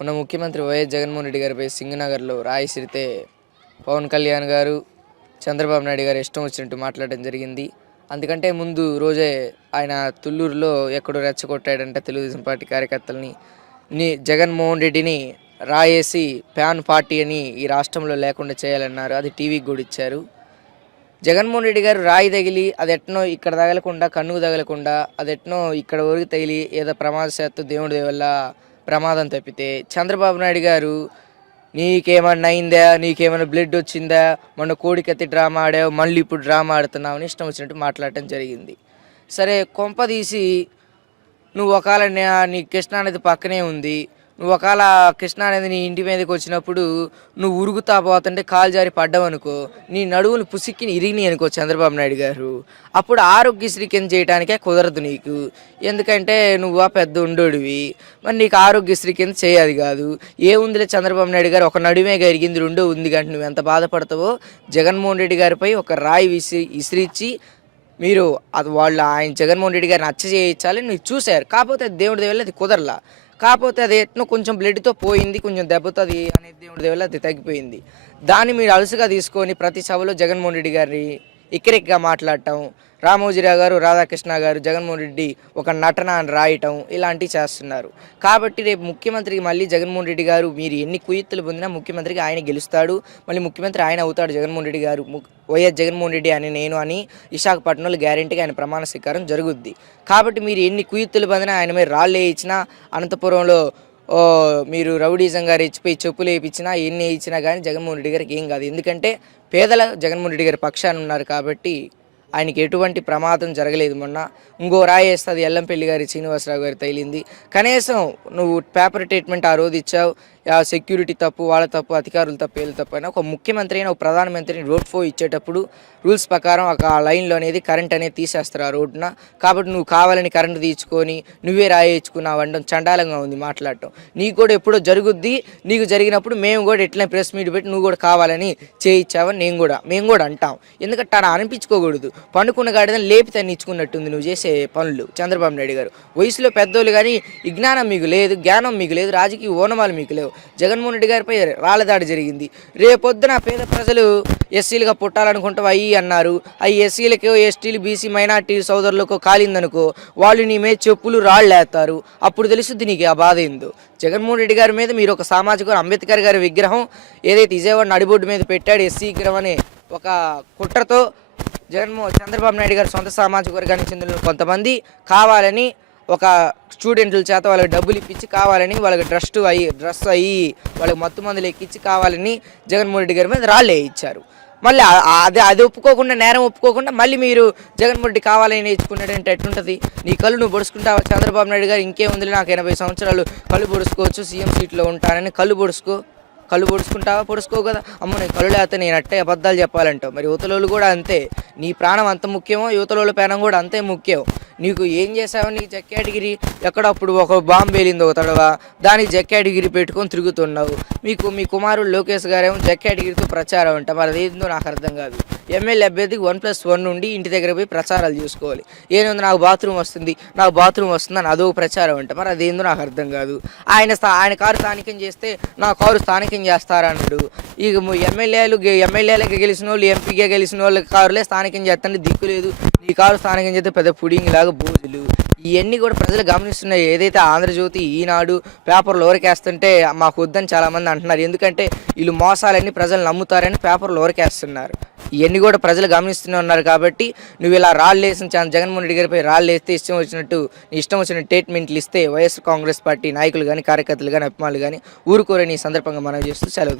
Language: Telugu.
ఉన్న ముఖ్యమంత్రి వైఎస్ జగన్మోహన్ రెడ్డి గారిపై సింగనగర్లో రాయిసిరితే పవన్ కళ్యాణ్ గారు చంద్రబాబు నాయుడు గారు ఇష్టం వచ్చినట్టు మాట్లాడడం జరిగింది. అందుకంటే ముందు రోజే ఆయన తుళ్ళూరులో ఎక్కడో రెచ్చగొట్టాడంటే తెలుగుదేశం పార్టీ కార్యకర్తలని. జగన్మోహన్ రెడ్డిని రాయేసి ప్యాన్ పార్టీ అని ఈ రాష్ట్రంలో లేకుండా చేయాలన్నారు. అది టీవీకి కూడా ఇచ్చారు. జగన్మోహన్ రెడ్డి గారు రాయి తగిలి అది ఎట్నో ఇక్కడ తగలకుండా కన్నుకు తగలకుండా అది ఎట్నో ఇక్కడ వరకు తగిలి ఏదో ప్రమాదశాత్తు దేవుడి దయ వల్ల ప్రమాదం తప్పితే చంద్రబాబు నాయుడు గారు నీకేమన్నా అయిందా? నీకేమైనా బ్లడ్ వచ్చిందా? మొన్న కోడికత్తి డ్రామా ఆడావు మళ్ళీ ఇప్పుడు డ్రామా ఆడుతున్నావు అని ఇష్టం వచ్చినట్టు మాట్లాడటం జరిగింది. సరే కొంప తీసి నువ్వు ఒకవేళ నీ కృష్ణ అనేది పక్కనే ఉంది నువ్వు ఒకవేళ కృష్ణ అనేది నీ ఇంటి మీదకి వచ్చినప్పుడు నువ్వు ఉరుగుతా పోతుంటే కాలు జారి పడ్డావనుకో నీ నడువులు పుసిక్కి ఇరిగినాయి అనుకో చంద్రబాబు నాయుడు గారు. అప్పుడు ఆరోగ్యశ్రీ కింద చేయడానికే కుదరదు నీకు. ఎందుకంటే నువ్వు ఆ పెద్ద ఉండోడివి. మరి నీకు ఆరోగ్యశ్రీ కింద చేయాలి కాదు. ఏముందిలే చంద్రబాబు నాయుడు గారు ఒక నడుమే గరిగింది రెండో ఉంది కంటే నువ్వు ఎంత బాధపడతావో జగన్మోహన్ రెడ్డి గారిపై ఒక రాయి విసి విసిరిచ్చి మీరు అది వాళ్ళు ఆయన జగన్మోహన్ రెడ్డి గారిని హత్య చేయించాలి నువ్వు చూశారు. కాకపోతే దేవుడి దేవుళ్ళు అది కుదరలా. కాకపోతే అది ఎట్నో కొంచెం బ్లడ్తో పోయింది కొంచెం దెబ్బతుంది అనేది దేవుడి దేవుళ్ళ అది తగ్గిపోయింది. దాన్ని మీరు అలుసుగా తీసుకొని ప్రతి సభలో జగన్మోహన్ రెడ్డి గారి ఇక్కరిక్గా మాట్లాడటం రామోజీరావు గారు రాధాకృష్ణ గారు జగన్మోహన్ రెడ్డి ఒక నటన అని రాయటం ఇలాంటివి చేస్తున్నారు. కాబట్టి రేపు ముఖ్యమంత్రికి మళ్ళీ జగన్మోహన్ రెడ్డి గారు మీరు ఎన్ని కుయుత్తులు పొందినా ముఖ్యమంత్రికి ఆయన గెలుస్తాడు. మళ్ళీ ముఖ్యమంత్రి ఆయన అవుతాడు జగన్మోహన్ రెడ్డి గారు. వైఎస్ జగన్మోహన్ రెడ్డి అని నేను అని విశాఖపట్నంలో గ్యారెంటీగా ఆయన ప్రమాణ స్వీకారం జరుగుద్ది. కాబట్టి మీరు ఎన్ని కుయుత్తులు పొందినా ఆయన మీద రాళ్ళు వేయించినా అనంతపురంలో మీరు మీరు రౌడీజంగా ఎచ్చిపోయి చెప్పులు వేయించినా ఎన్ని వేయించినా కానీ జగన్మోహన్ రెడ్డి గారికి ఏం కాదు. ఎందుకంటే పేదల జగన్మోహన్ రెడ్డి గారి పక్షాన ఉన్నారు కాబట్టి ఆయనకి ఎటువంటి ప్రమాదం జరగలేదు. మొన్న ఇంకో రాయి వేస్తే అది ఎల్లంపల్లి గారి శ్రీనివాసరావు గారి తగిలింది. కనీసం నువ్వు పేపర్ ట్రీట్మెంట్ ఆ రోజు ఇచ్చావు. సెక్యూరిటీ తప్పు వాళ్ళ తప్పు అధికారులు తప్పు వీళ్ళ తప్పు అయినా ఒక ముఖ్యమంత్రి అయినా ఒక ప్రధానమంత్రిని రోడ్ ఫో ఇచ్చేటప్పుడు రూల్స్ ప్రకారం ఒక ఆ లైన్లో అనేది కరెంట్ అనేది తీసేస్తారు ఆ రోడ్డున. కాబట్టి నువ్వు కావాలని కరెంట్ తీసుకొని నువ్వే రాయించుకున్నావు అనడం చండాలంగా ఉంది మాట్లాడటం. నీకు కూడా ఎప్పుడో జరుగుద్ది నీకు జరిగినప్పుడు మేము కూడా ఎట్లా ప్రెస్ మీట్ పెట్టి నువ్వు కూడా కావాలని చేయించావని నేను కూడా మేము కూడా అంటాం. ఎందుకంటే అలా అనిపించుకోకూడదు. పండుకున్న గాడిదని లేపి తన్ని ఇచ్చుకున్నట్టుంది నువ్వు చేసే పనులు చంద్రబాబు నాయుడు గారు. వయసులో పెద్దోళ్ళు కానీ విజ్ఞానం మీకు లేదు జ్ఞానం మీకు లేదు రాజకీయ ఓనమాలు మీకు లేవు. జగన్మోహన్ రెడ్డి గారిపై రాళ్ళదాడి జరిగింది. రేపొద్దున పేద ప్రజలు ఎస్సీలుగా పుట్టాలనుకుంటావు అయ్యి అన్నారు. అవి ఎస్సీలకో ఎస్టీలు బీసీ మైనార్టీ సోదరులకు కాలిందనుకో వాళ్ళు నీ మీద చెప్పులు రాళ్ళేస్తారు. అప్పుడు తెలుసుద్ది నీకు ఆ బాధ ఏందో. జగన్మోహన్ రెడ్డి గారి మీద మీరు ఒక సామాజిక అంబేద్కర్ గారి విగ్రహం ఏదైతే విజయవాడ నడిబొడ్డు మీద పెట్టాడు ఎస్సీ విగ్రహం అనే ఒక కుట్రతో జగన్మోహన్ చంద్రబాబు నాయుడు గారి సొంత సామాజిక వర్గానికి చెందిన కొంతమంది కావాలని ఒక స్టూడెంట్ల చేత వాళ్ళకి డబ్బులు ఇప్పించి కావాలని వాళ్ళకి డ్రస్ అయ్యి డ్రెస్ అయ్యి వాళ్ళకి మత్తు మందులు ఎక్కించి కావాలని జగన్మోహన్ రెడ్డి గారి మీద రాళ్ళు వేయించారు మళ్ళీ అది అది ఒప్పుకోకుండా నేరం ఒప్పుకోకుండా మళ్ళీ మీరు జగన్మోహన్ రెడ్డి కావాలని నేర్చుకున్నాడంటే ఎట్లుంటుంది? నీ కళ్ళు నువ్వు పొడుచుకుంటావా? చంద్రబాబు నాయుడు గారు ఇంకేముంది నాకు ఎనభై సంవత్సరాలు. కళ్ళు పొడుచుకోవచ్చు సీఎం సీట్లో ఉంటానని కళ్ళు పొడుచుకో. కళ్ళు పొడుచుకుంటావా? పొడుచుకో కదా. అమ్మ నీ కళ్ళు లేకపోతే నేను అట్టే అబద్ధాలు చెప్పాలంటావు. మరి యువతలోళ్ళు కూడా అంతే. నీ ప్రాణం అంత ముఖ్యమో యువతలోళ్ళ ప్రాణం కూడా అంతే ముఖ్యం. నీకు ఏం చేసావు నీకు జక్కేటగిరి ఎక్కడప్పుడు ఒక బాంబు వేలింది ఒక తడవ. దానికి జక్కేటగిరి పెట్టుకొని తిరుగుతున్నావు. మీకు మీ కుమారుడు లోకేష్ గారేమో జక్కేటగిరితో ప్రచారం అంట. మరి అదేందో నాకు అర్థం కాదు. ఎమ్మెల్యే అభ్యర్థికి వన్ ప్లస్ వన్ నుండి ఇంటి దగ్గర పోయి ప్రచారాలు చూసుకోవాలి. ఏముంది నాకు బాత్రూమ్ వస్తుంది. నాకు బాత్రూమ్ వస్తుంది అని అదొక ప్రచారం అంట. మరి అదేందో నాకు అర్థం కాదు. ఆయన ఆయన కారు స్థానికం చేస్తే నా కారు స్థానికం చేస్తారన్నాడు ఇక ఎమ్మెల్యేలు ఎమ్మెల్యేలకి గెలిచిన వాళ్ళు ఎంపీగా గెలిచిన వాళ్ళ కారులే స్థానికం చేస్తాంటే దిక్కు లేదు. నీ కారు స్థానికం చేస్తే పెద్ద పుడింగ్ లాగా బూజులు. ఇవన్నీ కూడా ప్రజలు గమనిస్తున్నాయి. ఏదైతే ఆంధ్రజ్యోతి ఈనాడు పేపర్లు ఓరకేస్తుంటే మాకు వద్దని చాలామంది అంటున్నారు. ఎందుకంటే వీళ్ళు మోసాలన్నీ ప్రజలు నమ్ముతారని పేపర్లు ఓరకేస్తున్నారు ఇవన్నీ కూడా ప్రజలు గమనిస్తూనే ఉన్నారు కాబట్టి నువ్వు ఇలా రాళ్ళు వేసిన చా- జగన్మోహన్ రెడ్డి గారిపై రాళ్ళు వేస్తే ఇష్టం వచ్చినట్టు నీ ఇష్టం వచ్చిన స్టేట్మెంట్లు ఇస్తే వైఎస్ కాంగ్రెస్ పార్టీ నాయకులు కానీ కార్యకర్తలు కానీ అభిమానులు కానీ ఊరుకోరని ఈ సందర్భంగా మనం చేస్తూ సెలవు